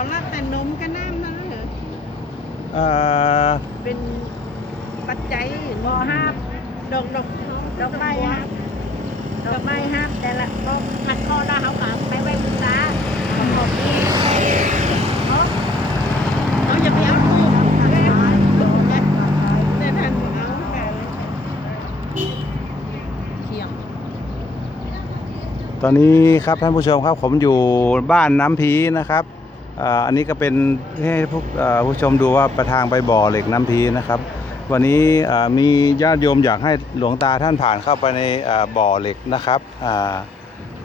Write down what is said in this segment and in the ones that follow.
เขารับแต่นมกับน้ำนั่นเหรอเอ่อเป็นปัจจัยมห้าดอกดอกดอกไม้ห้าดอกไม้ห้าแต่ละก็หัดคอได้เขากลับไปไว้บูชาของของนี้เขาเขาจะไปเอาตู้เล่นแต่ท่านเอาแก่เลยเที่ยงตอนนี้ครับท่านผู้ชมครับผมอยู่บ้านน้ำพีนะครับเอันนี้ก็เป็นให้พวกผู้ชมดูว่าประทางไปบ่อเหล็กน้ำพีนะครับ วันนี้มีญาติโยมอยากให้หลวงตาท่านผ่านเข้าไปในบ่อเหล็กนะครับ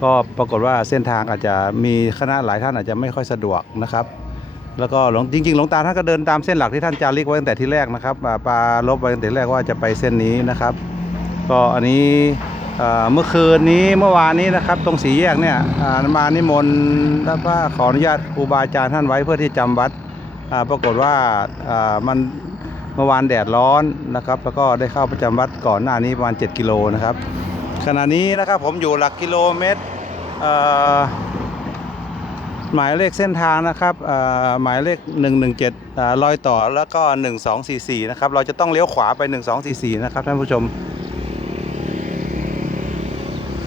ก็ปรากฏว่าเส้นทางอาจจะมีคณะหลายท่านอาจจะไม่ค่อยสะดวกนะครับ แล้วก็หลวงจริงๆหลวงตาท่านก็เดินตามเส้นหลักที่ท่านจาริกไว้ตั้งแต่ที่แรกนะครับอ่าปาลบไว้ตั้งแต่แรกว่าจะไปเส้นนี้นะครับ ก็อันนี้ เมื่อคืนนี้เมื่อวานนี้นะครับ ตรงสีแยกเนี่ยอ่ามานิมนต์แล้วก็ขออนุญาตครูบาอาจารย์ท่านไว้เพื่อที่จำวัดปรากฏว่ามันเมื่อวานแดดร้อนนะครับ แล้วก็ได้เข้าประจำวัดก่อนหน้านี้ประมาณ 7 กิโลนะครับ ขณะนี้นะครับผมอยู่หลักกิโลเมตรหมายเลขเส้นทางนะครับหมายเลข 117อ่ารอยต่อแล้วก็ 1244 นะครับ เราจะต้องเลี้ยวขวาไป 1244 นะครับท่านผู้ชม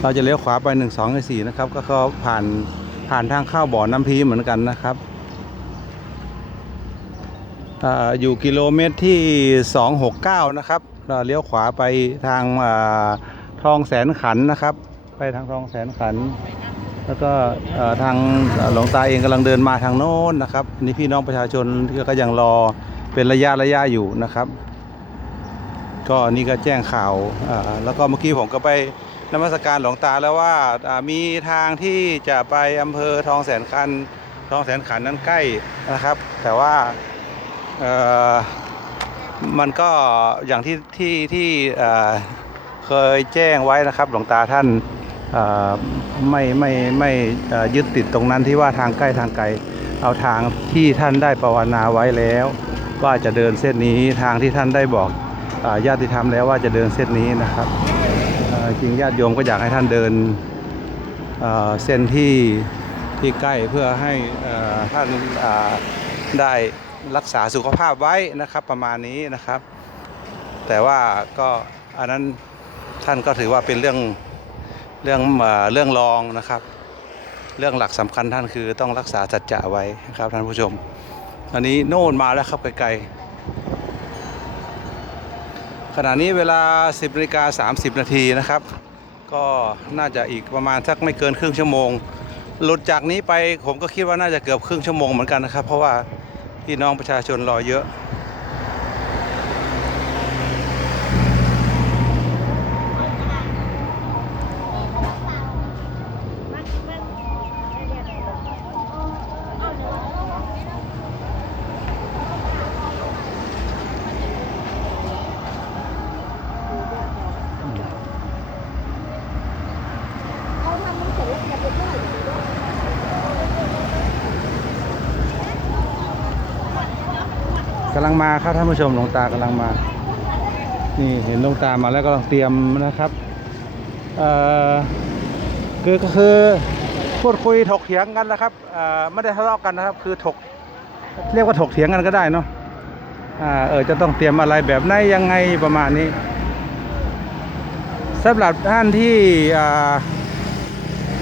เราจะเลี้ยวขวาไป1 2 4นะครับ ก็เขาผ่านผ่านทางเข้าบ่อน้ำพีเหมือนกันนะครับอยู่กิโลเมตรที่ 269 นะครับเราเลี้ยวขวาไปทางทองแสนขันนะครับ ไปทางทองแสนขัน แล้วก็ทางหลวงตาเองกำลังเดินมาทางโน้นนะครับนี่พี่น้องประชาชนก็ยังรอเป็นระยะระยะอยู่นะครับ ก็นนี้ก็แจ้งข่าวแล้วก็เมื่อกี้ผมก็ไป นมัสการหลวงตาแล้วว่ามีทางที่จะไปอำเภอทองแสนคันทองแสนขันนั้นใกล้นะครับ แต่ว่ามันก็อย่างที่ที่ที่เคยแจ้งไว้นะครับ หลวงตาท่านเอ่ไม่ไม่ไม่ยึดติดตรงนั้นที่ว่าทางใกล้ทางไกลเอาทางที่ท่านได้ภาวนาไว้แล้ว ว่าจะเดินเส้นนี้ทางที่ท่านได้บอกอญาติธรรมแล้วว่าจะเดินเส้นนี้นะครับ จริงญาติโยมก็อยากให้ท่านเดินเส้นที่ที่ใกล้เพื่อให้ท่านได้รักษาสุขภาพไว้นะครับประมาณนี้นะครับ แต่ว่าก็อันนั้นท่านก็ถือว่าเป็นเรื่องเรื่องเรื่องรองนะครับ เรื่องหลักสำคัญท่านคือต้องรักษาสัจจะไว้นะครับท่านผู้ชม อันนี้โน่นมาแล้วครับไกลๆ ขณะนี้เวลา 10นาฬิกา30 นาทีนะครับ ก็น่าจะอีกประมาณสักไม่เกินครึ่งชั่วโมง หลุดจากนี้ไปผมก็คิดว่าน่าจะเกือบครึ่งชั่วโมงเหมือนกันนะครับ เพราะว่าพี่น้องประชาชนรอเยอะำลังมาครับท่านผู้ชมหลวงตากำลังมา นี่เห็นหลวงตามาแล้วกำลังเตรียมนะครับเอ่อคือก็คือพูดคุยถกเถียงกันนะครับเอ่อไม่ได้ทะเลาะกันนะครับ คือถก เรียกว่าถกเถียงกันก็ได้เนาะอ่าเออจะต้องเตรียมอะไรแบบไหนยังไงประมาณนี้สำหรับท่านที่อ่า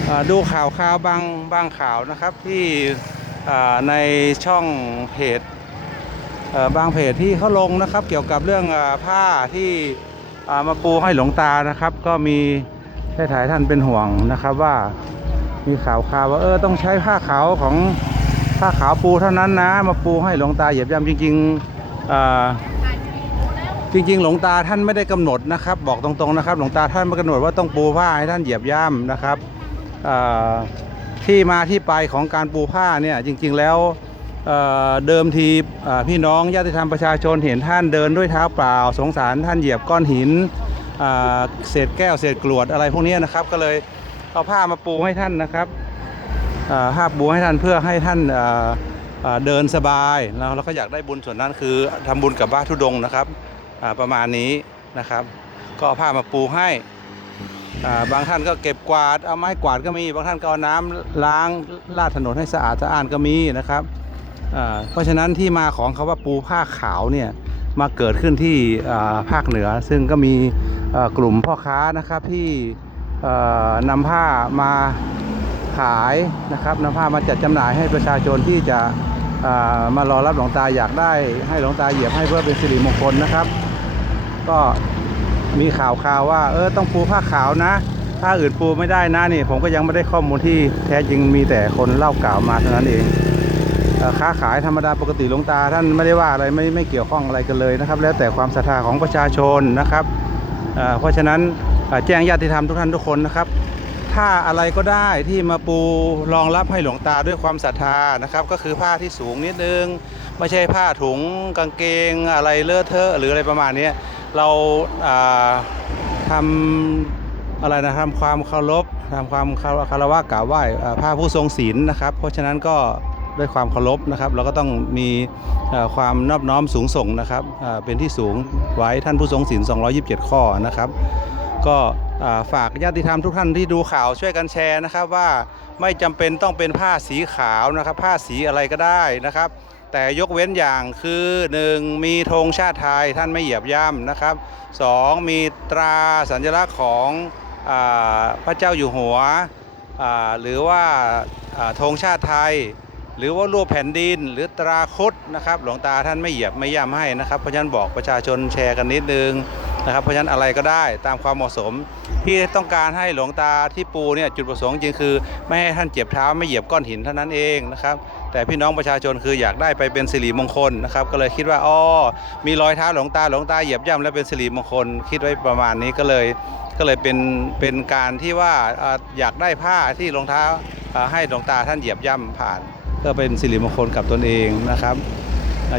อ่าดูข่าวข่าวบางบางข่าวนะครับที่อ่าในช่องเพจ บางเพจที่เขาลงนะครับ เกี่ยวกับเรื่องอผ้าที่มาปูให้หลวงตานะครับ ก็มีได้ถ่ายท่านเป็นห่วงนะครับว่ามีข่าวข่าวว่าเออต้องใช้ผ้าขาวของผ้าขาวปูเท่านั้นนะ มาปูให้หลวงตาเหยียบย่ำจริงๆจริง ๆ หลวงตาท่านไม่ได้กำหนดนะครับ บอกตรงๆนะครับ หลวงตาท่านไม่กำหนดว่าต้องปูผ้าให้ท่านเหยียบย่ำนะครับที่มาที่ไปของการปูผ้าเนี่ยจริง ๆ แล้ว เดิมทีพี่น้องญาติธรรมประชาชนเห็นท่านเดินด้วยเท้าเปล่า สงสารท่านเหยียบก้อนหินเศษแก้วเศษกรวดอะไรพวกนี้นะครับ ก็เลยเอาผ้ามาปูให้ท่านนะครับผ้าปูให้ท่านเพื่อให้ท่านเดินสบายแล้วเราก็อยากได้บุญส่วนนั้นคือทำบุญกับบ้านทุดงนะครับประมาณนี้นะครับ ก็เอาผ้ามาปูให้บางท่านก็เก็บกวาดเอาไม้กวาดก็มี บางท่านก็เอาน้ำล้างลาดถนนให้สะอาดสะอ้านก็มีนะครับ เพราะฉะนั้นที่มาของคาว่าปูผ้าขาวเนี่ยมาเกิดขึ้นที่ภาคเหนือ ซึ่งก็มีกลุ่มพ่อค้านะครับที่นำผ้ามาขายนะครับนำผ้ามาจัดจำหน่ายให้ประชาชนที่จะามารอรับหลวงตาอยากได้ให้หลวงตาเหยียบให้เพื่อเป็นสิริมงคลนะครับ ก็มีข่าวข่าวว่าเออต้องปูผ้าขาวนะถ้าอื่นปูไม่ได้นะนี่ผมก็ยังไม่ได้ข้อมูลที่แท้จริงมีแต่คนเล่ากล่าวมาเท่านั้นเอง ค้าขายธรรมดาปกติหลวงตา ท่านไม่ได้ว่าอะไรไม่ไม่เกี่ยวข้องอะไรกันเลยนะครับ แล้วแต่ความศรัทธาของประชาชนนะครับเพราะฉะนั้นแจ้งญาติธรรมทุกท่านทุกคนนะครับ ถ้าอะไรก็ได้ที่มาปูรองรับให้หลวงตาด้วยความศรัทธานะครับ ก็คือผ้าที่สูงนิดนึง ไม่ใช่ผ้าถุงกางเกงอะไรเลอะเทอะหรืออะไรประมาณนี้เราทำอะไรนะทำความเคารพทำความคารวะกราบไหว้าพระผู้ทรงศีลนะครับ เพราะฉะนั้นก็ ด้วยความเคารพนะครับเราก็ต้องมีความนอบน้อมสูงส่งนะครับเป็นที่สูงไว้ท่านผู้ทรงศีล227 ข้อนะครับ ก็ฝากญาติธรรมทุกท่านที่ดูข่าวช่วยกันแชร์นะครับว่าไม่จำเป็นต้องเป็นผ้าสีขาวนะครับ ผ้าสีอะไรก็ได้นะครับ แต่ยกเว้นอย่างคือ 1. มีธงชาติไทยท่านไม่เหยียบย่ำนะครับ 2. มีตราสัญลักษณ์ของอพระเจ้าอยู่หัวหรือว่าธงชาติไทย หรือว่ารูปแผ่นดินหรือตราคดนะครับ หลวงตาท่านไม่เหยียบไม่ย่ำให้นะครับเพราะฉะนั้นบอกประชาชนแชร์กันนิดนึงนะครับ เพราะฉะนั้นอะไรก็ได้ตามความเหมาะสม ที่ต้องการให้หลวงตาที่ปูเนี่ยจุดประสงค์จริงคือ ไม่ให้ท่านเจ็บเท้าไม่เหยียบก้อนหินเท่านั้นเองนะครับ แต่พี่น้องประชาชนคืออยากได้ไปเป็นสิริมงคลนะครับ ก็เลยคิดว่าอ๋อมีรอยเท้าหลวงตาหลวงตาเหยียบย่ำแล้วเป็นสิริมงคล คิดไว้ประมาณนี้ก็เลยก็เลยเป็นเป็นการที่ว่าอยากได้ผ้าที่รองเท้าให้หลวงตาท่านเหยียบย่ำผ่าน เพื่อเป็นสิริมงคลกับตนเองนะครับ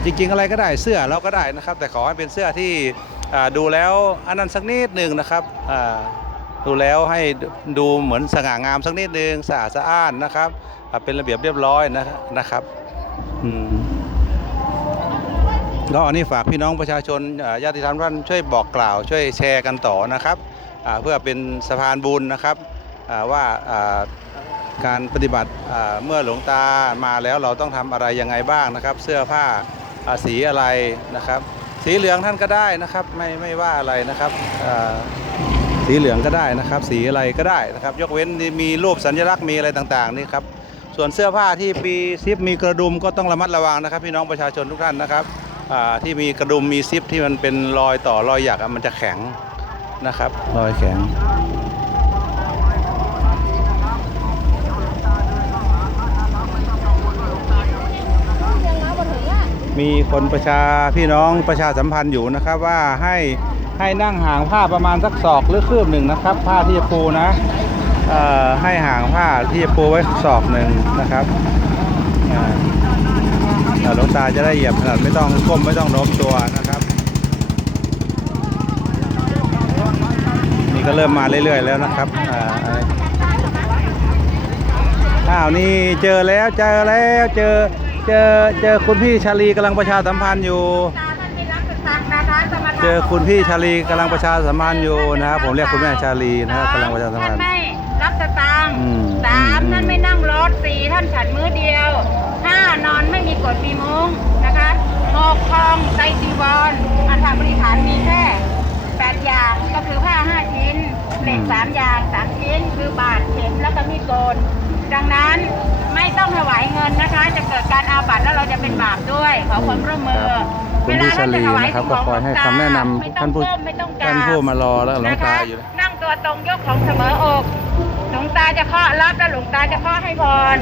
จริงๆอะไรก็ได้เสื้อเราก็ได้นะครับ แต่ขอให้เป็นเสื้อที่ดูแล้วอันนั้นสักนิดหนึ่งนะครับดูแล้วให้ดูเหมือนสง่างามสักนิดหนึ่งสะอาดสะอ้านนะครับเป็นระเบียบเรียบร้อยนะนะครับก็อันนี้ฝากพี่น้องประชาชนญาติธรรมท่านช่วยบอกกล่าว ช่วยแชร์กันต่อนะครับเพื่อเป็นสะพานบุญนะครับว่า การปฏิบัติเมื่อหลวงตามาแล้วเราต้องทำอะไรยังไงบ้างนะครับ เสื้อผ้าสีอะไรนะครับ สีเหลืองท่านก็ได้นะครับ ไม่ไม่ว่าอะไรนะครับสีเหลืองก็ได้นะครับ สีอะไรก็ได้นะครับ ยกเว้นมีรูปสัญลักษณ์มีอะไรต่างๆนี่ครับส่วนเสื้อผ้าที่มีซิปมีกระดุมก็ต้องระมัดระวังนะครับ พี่น้องประชาชนทุกท่านนะครับที่มีกระดุมมีซิปที่มันเป็นรอยต่อรอยหยักมันจะแข็งนะครับ รอยแข็ง มีคนประชาพี่น้องประชาสัมพันธ์อยู่นะครับ ว่าให้ให้นั่งห่างผ้าประมาณสักศอกหรือคืบหนึ่งนะครับ ผ้าที่จะปูนะให้ห่างผ้าที่จะปูไว้ศอกหนึ่งนะครับอ่าเดี๋ยวหลวงตาจะได้เหยียบถนัดไม่ต้องก้มไม่ต้องโน้มตัวนะครับนี่ก็เริ่มมาเรื่อยๆแล้วนะครับอ้าวนี่เจอแล้วเจอแล้วเจอ เจอเจอคุณพี่ชาลีกำลังประชาสัมพันธ์อยู่ตาท่านไม่รับสตังค์นะคะสมรเจอคุณพี่ชาลีกำลังประชาสัมพันธ์อยู่นะครับผมเรียกคุณแม่ชาลีนะครับกำลังประชาสัมพันธ์ ท่านไม่รับสตังค์อืมสามอืม ท่านไม่นั่งรถสี่ท่านฉันมื้อเดียวห้านอนไม่มีกฎมีมุ้งนะคะหกทองไตรจีวรอัฐบริฐานมีแค่แปดอย่างก็คือผ้าห้าชิ้นเหล็กสามอย่างสามชิ้นคือบาทเข็มแล้วก็มีดโกนดังนั้นไม่ ต้องถวายเงินนะคะ จะเกิดการอาบัติแล้วเราจะเป็นบาปด้วย ขอความร่วมมือครับคุณพี่ชาลีนะครับก็คอยให้คำแนะนำไม่ต้อท่างนผู้ก้มไม่ต้องกราบท่านผู้มารอแล้วหลวงตาอยู่นะคะนั่งตัวตรงยกของเสมออกหลวงตาจะเคาะรับแล้วหลวงตาจะเคาะให้พร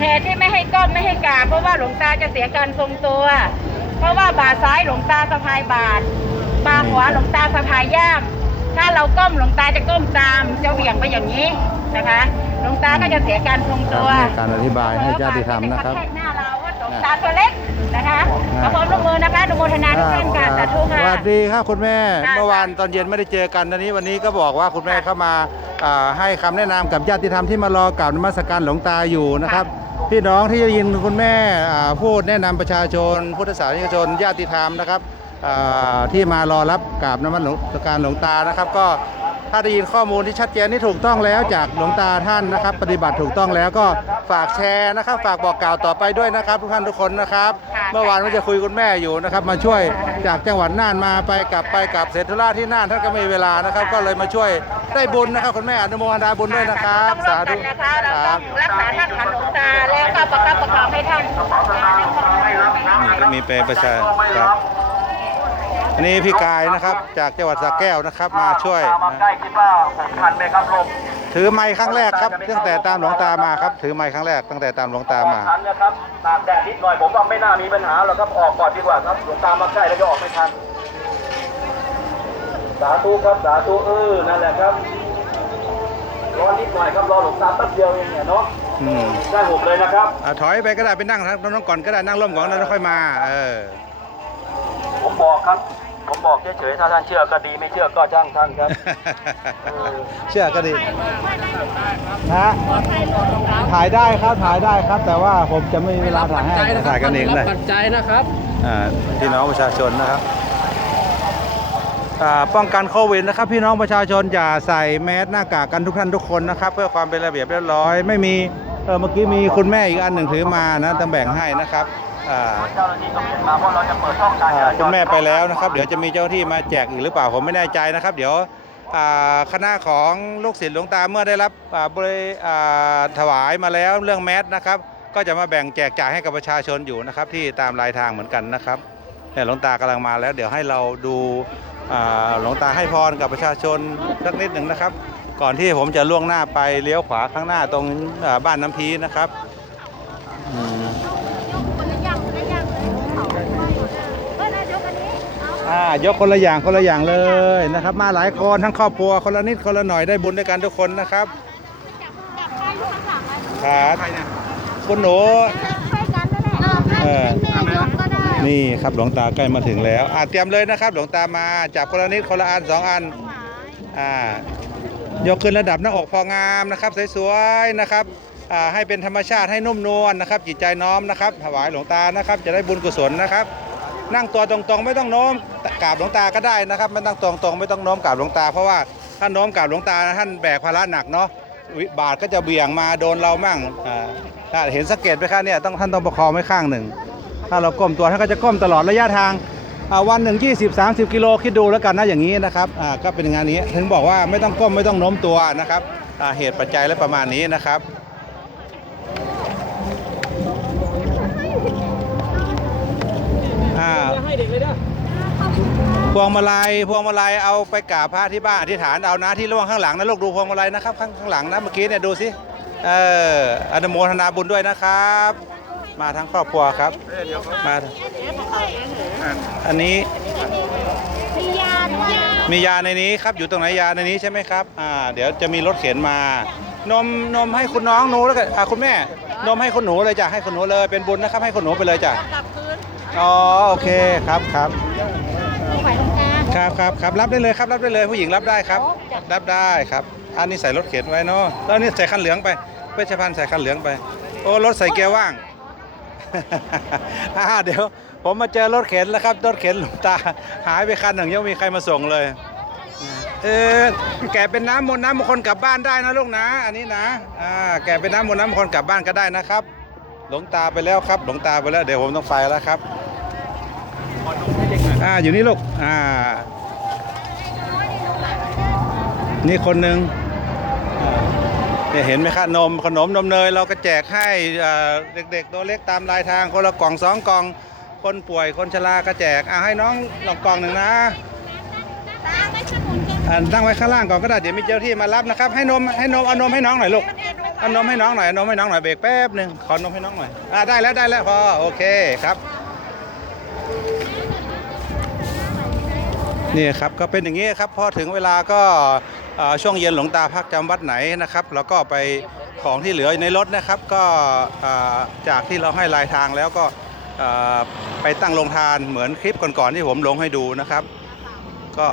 เหตุที่ไม่ให้ก้มไม่ให้กราบเพราะว่าหลวงตาจะเสียการทรงตัว เพราะว่าบาซ้ายหลวงตาสะพายบาทบาขวาหลวงตาสะพายย่ามถ้าเราก้มหลวงตาจะก้มตามจะเหวี่ยงไปอย่างนี้ นะคะ หลวงตาก็จะเสียการทรงครับตัวในการอธิบายให้ญาติธรรมนะครับเออปากจกหน้าเราว่าหลวงตาตัวเล็กนะคะขอความร่วมมือนะคะอนุโมทนาทุกท่านค่ะสาธุสค่ะ วัสดีครับคุณแม่ ค่ะเมื่อวานตอนเย็นไม่ได้เจอกันตอนนี้วันนี้ก็บอกว่าคุณแม่ค่ะเข้ามาอ่าให้คำแนะนำกับญาติธรรมที่มารอกราบนมัสการหลวงตาอยู่นะครับ พี่น้องที่ได้ยินคุณแม่อ่าพูดแนะนำประชาชน พุทธศาสนิกชนญาติธรรมนะครับอ่าที่มารอรับกราบนมัสการหลวงตานะครับ ก็ ถ้าได้ยินข้อมูลที่ชัดเจนที่ถูกต้องแล้วจากหลวงตาท่านนะครับ ปฏิบัติถูกต้องแล้วก็ฝากแชร์นะครับ ฝากบอกกล่าวต่อไปด้วยนะครับ ทุกท่านทุกคนนะครับ เมื่อวานว่าจะคุยคุณแม่อยู่นะครับ มาช่วยจากจังหวัดน่านมาไปกลับไปกลับเสร็จธุระที่น่านท่านก็ไม่มีเวลานะครับ ก็เลยมาช่วยได้บุญนะครับ คุณแม่อนุโมทนาบุญด้วยนะครับ สาธุนะคะเราคต้รัอบงรักษาท่านขันหลวงตาแล้วก็ประคับประคองให้ท่านมีเปรประชาครับ อันนี้พี่กายนะครับจากจังหวัดสระแก้วนะครับมาช่วยมาใกล้คิดว่าหกพันไหมครับลมถือไม้ครั้งแรกครับตั้งแต่ตามหลวงตามาครับ ถือไม้ครั้งแรกตั้งแต่ตามหลวงตามาทันนะครับตากแดดนิดหน่อยผมว่าไม่น่ามีปัญหาหรอกครับออกก่อนดีกว่าครับหลวงตามาใกล้แล้วจะออกไม่ทันสาธุครับสาธุเออนั่นแหละครับรอนิดหน่อยครับรอหลวงตาแป๊บเดียวเองเนี่ยเนาะอืมได้หกเลยนะครับอะถอยไปก็ได้ไปนั่งทางน้องก่อนก็ได้นั่งร่มก่อนแล้วค่อยมา เออผมบอกครับ ผมบอกเฉยๆถ้าท่านเชื่อก็ดีไม่เชื่อก็จ้างท่านครับเออเชื่อก็ดีฮะถ่ายได้ครับถ่ายได้ครับ แต่ว่าผมจะไม่มีเวลาถ่ายให้ถ่ายกันเองเลยปัจจัยนะครับอ่าพี่น้องประชาชนนะครับอ่าป้องกันโควิดนะครับ พี่น้องประชาชนอย่าใส่แมสหน้ากากกันทุกท่านทุกคนนะครับ เพื่อความเป็นระเบียบเรียบร้อย ไม่มีเออเมื่อกี้มีคุณแม่อีกอันหนึ่งถือมานะต้องแบ่งให้นะครับ อ่าเจ้าหน้าที่ต้องเห็นมาเพราะเราจะเปิดช่องการจคุณแม่ไปแล้วนะครับ เดี๋ยวจะมีเจ้าที่มาแจกอีกหรือเปล่าผมไม่แน่ใจนะครับ เดี๋ยวคณะของลูกศิษย์หลวงตาเมื่อได้รับบริถวายมาแล้วเรื่องแมสนะครับ ก็จะมาแบ่งแจกจ่ายให้กับประชาชนอยู่นะครับ ที่ตามรายทางเหมือนกันนะครับแต่หลวงตากำลังมาแล้ว เดี๋ยวให้เราดูหลวงตาให้พรกับประชาชนสักนิดหนึ่งนะครับ ก่อนที่ผมจะล่วงหน้าไปเลี้ยวขวาข้างหน้าตรงบ้านน้ำพีนะครับอืม คนละอย่างคนละอย่างเลยเออนายกอันนี้เอาอ่ายกคนละอย่างคนละอย่างเลยนะครับ มาหลายคนทั้งครอบครัวคนละนิดคนละหน่อยได้บุญด้วยกันทุกคนนะครับจับใครอยู่ข้างหลังอะครับคุณหนูใครกันนั่นแหละเออแม่แม่ยกก็ได้นี่ครับหลวงตาใกล้มาถึงแล้วอ่าเตรียมเลยนะครับ หลวงตามาจับคนละนิดคนละอันสองอันอ่ายกขึ้นระดับหน้าอกพองามนะครับสวยๆนะครับอ่าให้เป็นธรรมชาติให้นุ่มนวลนะครับ จิตใจน้อมนะครับ ถวายหลวงตานะครับ จะได้บุญกุศลนะครับ นั่งตัวตรงๆ ไม่ต้องโน้มกราบหลวงตาก็ได้นะครับ ไม่ต้องตรงๆ ไม่ต้องโน้มกราบหลวงตา เพราะว่าถ้าโน้มกราบหลวงตาท่านแบกภาระหนักเนาะวิบาทก็จะเบี่ยงมาโดนเรามั่งถ้าเห็นสังเกตไหมครับเนี่ยต้องท่านต้องประคองไว้ข้างหนึ่ง ถ้าเราก้มตัวท่านก็จะก้มตลอดระยะทางวันหนึ่ง20 30กิโลคิดดูแล้วกันนะอย่างนี้นะครับก็เป็นงานนี้ถึงบอกว่าไม่ต้องก้มไม่ต้องโน้มตัวนะครับเหตุปัจจัยและประมาณนี้นะครับอ่า ให้ เด็กเลยเด้อพวงมาลัยพวงมาลัยเอาไปกราบพระที่บ้านอธิษฐานเอานะที่ร่วงข้างหลังนะลูกดูพวงมาลัยนะครับ ข้างข้างหลังนะเมื่อกี้เนี่ยดูสิเอออนุโมทนาบุญด้วยนะครับ มาทั้งครอบครัวครับมาอันนี้มียาด้วยมียาในนี้ครับอยู่ตรงไหนยาในนี้ใช่ไหมครับอ่าเดี๋ยวจะมีรถเข็นมานมนมให้คุณน้องหนูแล้วกันอ่าคุณแม่ นมให้คุณหนูเลยจ้ะให้คุณหนูเลยเป็นบุญนะครับให้คุณหนูไปเลยจ้ะกลับคืน อ๋อโอเคครับครับไหวตรงกลางครับครับครับรับได้เลยครับรับได้เลยผู้หญิงรับได้ครับ รับได้ครับ อันนี้ใส่รถเข็นไว้เนาะแล้วอันนี่ใส่คันเหลืองไปเวชภัณฑ์ใส่คันเหลืองไป โอ้รถใส่เกียร์ว่างอ่าเดี๋ยว ผมมาเจอรถเข็นแล้วครับรถเข็นหลวงตา หายไปคันหนึ่งยังไม่มีใครมาส่งเลย เออแกะเป็นน้ำมนต์น้ำมงคลกลับบ้านได้นะลูกนะ อันนี้นะอ่าแกะเป็นน้ำมนต์น้ำมงคลกลับบ้านก็ได้นะครับ หลวงตาไปแล้วครับ หลวงตาไปแล้วเดี๋ยวผมต้องไปแล้วครับ อ่าอยู่นี่ลูกอ่า นี่คนหนึ่งเนี่ยเห็นไหมครับนมขนมนมเนยเราก็แจกให้เด็กๆตัวเล็กตามรายทางคนละกล่องสองกล่อง คนป่วยคนชราก็แจกอ่าให้น้องลองกล่องหนึ่งนะตั้งไว้ข้างล่างก่อนก็ได้เดี๋ยวมีเจ้าที่มารับนะครับ ให้นมให้นมเอานมให้น้องหน่อยลูกเอานมให้น้องหน่อยเอานมให้น้องหน่อยเบรกแป๊บหนึ่งขอนมให้น้องหน่อยอ่าได้แล้วได้แล้วพอโอเคครับ นี่ครับก็เป็นอย่างนี้ครับพอถึงเวลาก็ช่วงเย็นหลวงตาพักจำวัดไหนนะครับ แล้วก็ไปของที่เหลืออยู่ในรถนะครับ ก็จากที่เราให้ลายทางแล้วก็ไปตั้งโรงทานเหมือนคลิปก่อนๆที่ผมลงให้ดูนะครับ ก็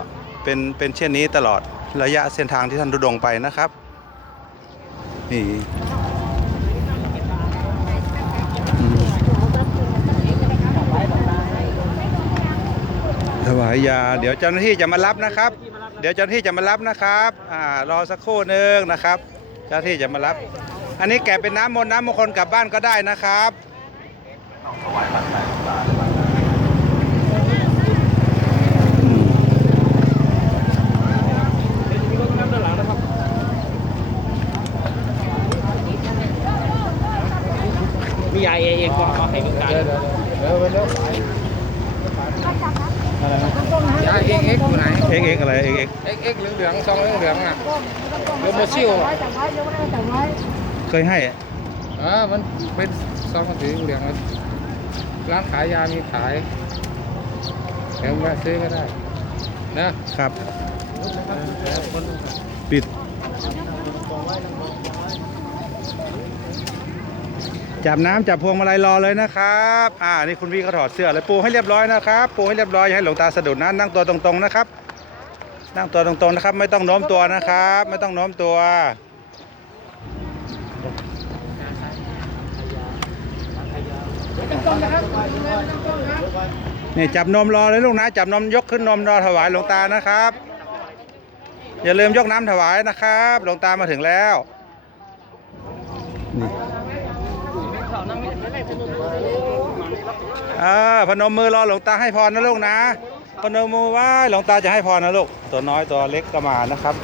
เป็นเป็นเช่นนี้ตลอดระยะเส้นทางที่ท่านทุดงไปนะครับนี่อืมถ วายยา เดี๋ยวเจ้าหน้าที่จะมารับนะครับ เดี๋ยวเจ้าหน้าที่จะมารับนะครับอ่ารอสักครู่หนึ่งนะครับ เจ้าหน้าที่จะมารับ อันนี้แกะเป็นน้ำมนต์น้ำมงคลกลับบ้านก็ได้นะครับมียายเองก็มาให้ลูกาล ยาเอ็กเอ็กอยู่ไหนเอ็กเอ็กอะไรเอ็กเอ็กเอ็กเอ็กเหลืองเหลืองๆซองเหลืองเหลืองๆอะโลโมซิลอะเคยให้อ่ามันเป็นซองสีเหลืองๆอะร้านขายยามีขายแถวแวะซื้อก็ได้นะครับปิด จับน้ำจับพวงมาลัยรอเลยนะครับอ่านี่คุณพี่เขาถอดเสื้อเลยปูให้เรียบร้อยนะครับปูให้เรียบร้อยอย่าให้หลวงตาสะดุดนะนั่งตัวตรงๆนะครับ นั่งตัวตรงๆนะครับ ไม่ต้องโน้มตัวนะครับ ไม่ต้องโน้มตัวนี่จับนมรอเลยลูกนะจับนมยกขึ้นนมรอถวายหลวงตานะครับ อย่าลืมยกน้ำถวายนะครับ หลวงตามาถึงแล้วนี่เอพนมมือรอหลวงตาให้พรนะลูกนะพนมมือไหว้หลวงตาจะให้พรนะลูกตัวน้อยตัวเล็กก็มานะครับ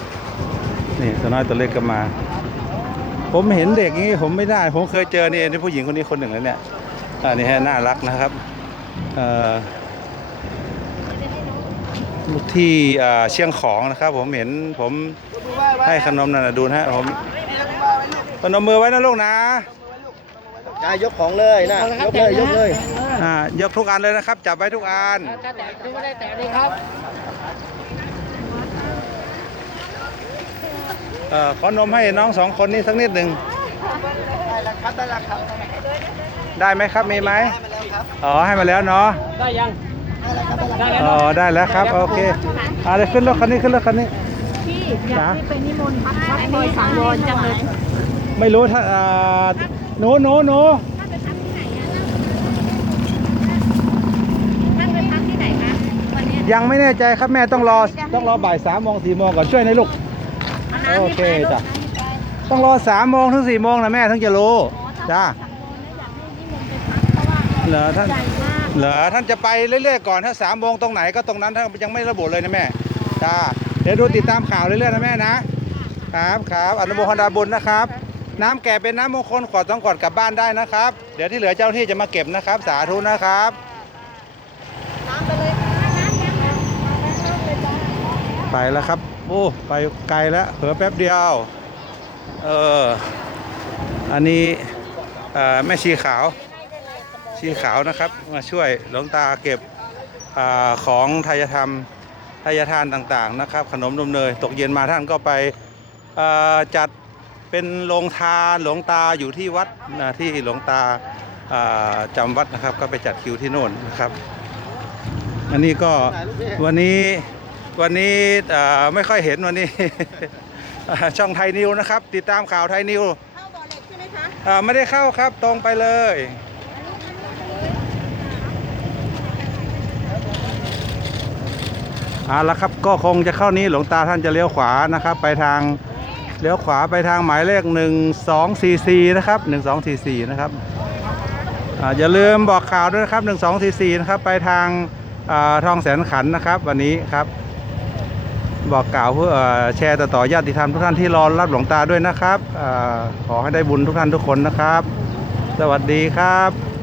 นี่ตัวน้อยตัวเล็กก็มา ผมเห็นเด็กนี้ผมไม่ได้ ผมเคยเจอนี่นี่ผู้หญิงคนนี้คนหนึ่งแล้วเนี่ยอันนี้ฮะน่ารักนะครับเอ่อที่เชียงของนะครับ ผมเห็นผมให้ขนมนั่นนะดูนะฮะผมพนมมือไว้นะลูกนะยายกของเลยนะ ยกเลย ยกเลย อ่ายกทุกอันเลยนะครับ จับไว้ทุกอันถ้าแตะดูไม่ได้แตะเลยครับเอ่อขอนมให้น้องสองคนนี้สักนิดหนึ่งได้แล้วครับได้แล้วครับได้ไหมครับมีไหมอ๋อให้มาแล้วเนาะได้ยังได้แล้วอ๋อได้แล้วครับโอเคเอาเลยขึ้นรถคันนี้ขึ้นรถคันนี้พี่อยากให้ไปนิมนต์พัดพัดบอยสังวรจังเลยไม่รู้ถ้าเอ่อหนูหนูหนู ท่านไปพักที่ไหนคะวันนี้ ยังไม่แน่ใจครับแม่ต้องรอต้องรอบ่ายสามโมงสี่โมงก่อนช่วยนะลูก โอเคจ้ะต้องรอสามโมงถึงสี่โมงนะแม่ถึงจะรู้จ้าเหรอท่านเหรอท่านจะไปเรื่อยๆก่อนถ้าสามโมงตรงไหนก็ตรงนั้นท่านยังไม่ระบุเลยนะแม่จ้าเดี๋ยวดูติดตามข่าวเรื่อยๆนะแม่นะครับครับอนุโมทนาบุญนะครับ น้ำแก่เป็นน้ำมงคลขวดต้องขวดกลับบ้านได้นะครับ เดี๋ยวที่เหลือเจ้าหน้าที่จะมาเก็บนะครับ สาธุนะครับ ไปแล้วครับ โอ้ ไปไกลแล้วเผลอแป๊บเดียว เออ อันนี้แม่ชีขาว ชีขาวนะครับ มาช่วยหลวงตาเก็บอของไทยธรรมไทยทานต่างๆนะครับ ขนมนมเนย ตกเย็นมาท่านก็ไปจัดเป็นโรงทานหลวงตาอยู่ที่วัดนะที่หลวงตาอ่าจำวัดนะครับ ก็ไปจัดคิวที่โน่นนะครับ อันนี้ก็วันนี้ วันนี้เอ่อไม่ค่อยเห็นวันนี้ ช่องไทยนิวนะครับ ติดตามข่าวไทยนิวเข้าบ่อเหล็กใช่ไหมคะอ่าไม่ได้เข้าครับตรงไปเลยเอาละครับก็คงจะเข้านี้หลวงตาท่านจะเลี้ยวขวานะครับ ไปทางเลี้ยวขวาไปทางหมายเลข 1244 นะครับ 1244 นะครับอ่าอย่าลืมบอกข่าวด้วยนะครับ 1244 นะครับ ไปทางอาทองแสนขันธ์นะครับ วันนี้ครับ บอกกล่าวเพื่อแชร์ต่อญาติธรรมทุกท่านที่รอรับหลวงตาด้วยนะครับอขอให้ได้บุญทุกท่านทุกคนนะครับ สวัสดีครับ